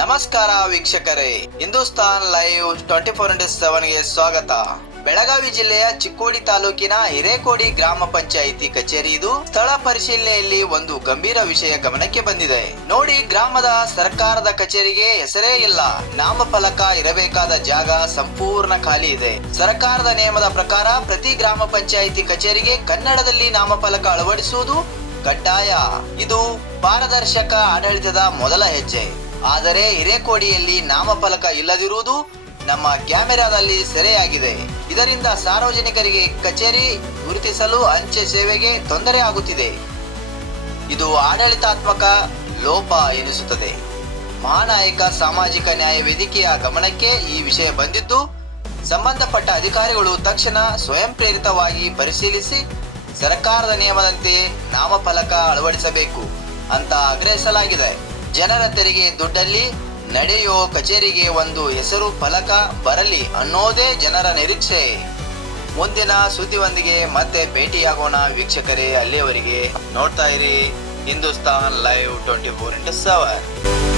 ನಮಸ್ಕಾರ ವೀಕ್ಷಕರೇ, ಹಿಂದೂಸ್ತಾನ್ ಲೈವ್ 24x7ಗೆ ಸ್ವಾಗತ. ಬೆಳಗಾವಿ ಜಿಲ್ಲೆಯ ಚಿಕ್ಕೋಡಿ ತಾಲೂಕಿನ ಹಿರೇಕೋಡಿ ಗ್ರಾಮ ಪಂಚಾಯಿತಿ ಕಚೇರಿ ಇದು. ಸ್ಥಳ ಪರಿಶೀಲನೆಯಲ್ಲಿ ಒಂದು ಗಂಭೀರ ವಿಷಯ ಗಮನಕ್ಕೆ ಬಂದಿದೆ. ನೋಡಿ, ಗ್ರಾಮದ ಸರ್ಕಾರದ ಕಚೇರಿಗೆ ಹೆಸರೇ ಇಲ್ಲ. ನಾಮಫಲಕ ಇರಬೇಕಾದ ಜಾಗ ಸಂಪೂರ್ಣ ಖಾಲಿ ಇದೆ. ಸರ್ಕಾರದ ನಿಯಮದ ಪ್ರಕಾರ ಪ್ರತಿ ಗ್ರಾಮ ಪಂಚಾಯಿತಿ ಕಚೇರಿಗೆ ಕನ್ನಡದಲ್ಲಿ ನಾಮಫಲಕ ಅಳವಡಿಸುವುದು ಕಡ್ಡಾಯ. ಇದು ಪಾರದರ್ಶಕ ಆಡಳಿತದ ಮೊದಲ ಹೆಜ್ಜೆ. ಆದರೆ ಹಿರೇಕೋಡಿಯಲ್ಲಿ ನಾಮಫಲಕ ಇಲ್ಲದಿರುವುದು ನಮ್ಮ ಕ್ಯಾಮೆರಾದಲ್ಲಿ ಸೆರೆಯಾಗಿದೆ. ಇದರಿಂದ ಸಾರ್ವಜನಿಕರಿಗೆ ಕಚೇರಿ ಗುರುತಿಸಲು ಅಂಚೆ ಸೇವೆಗೆ ತೊಂದರೆ ಆಗುತ್ತಿದೆ. ಇದು ಆಡಳಿತಾತ್ಮಕ ಲೋಪ ಎನಿಸುತ್ತದೆ. ಮಹಾನಾಯಕ ಸಾಮಾಜಿಕ ನ್ಯಾಯ ವೇದಿಕೆಯ ಗಮನಕ್ಕೆ ಈ ವಿಷಯ ಬಂದಿದ್ದು, ಸಂಬಂಧಪಟ್ಟ ಅಧಿಕಾರಿಗಳು ತಕ್ಷಣ ಸ್ವಯಂ ಪ್ರೇರಿತವಾಗಿ ಪರಿಶೀಲಿಸಿ ಸರ್ಕಾರದ ನಿಯಮದಂತೆ ನಾಮಫಲಕ ಅಳವಡಿಸಬೇಕು ಅಂತ ಆಗ್ರಹಿಸಲಾಗಿದೆ. ಜನರ ತೆರಿಗೆ ದುಡ್ಡಲ್ಲಿ ನಡೆಯೋ ಕಚೇರಿಗೆ ಒಂದು ಹೆಸರು ಫಲಕ ಬರಲಿ ಅನ್ನೋದೇ ಜನರ ನಿರೀಕ್ಷೆ. ಮುಂದಿನ ಸುದ್ದಿಯೊಂದಿಗೆ ಮತ್ತೆ ಭೇಟಿಯಾಗೋಣ ವೀಕ್ಷಕರೇ. ಅಲ್ಲಿಯವರೆಗೆ ನೋಡ್ತಾ ಇರಿ ಹಿಂದೂಸ್ತಾನ್ ಲೈವ್ 24x7.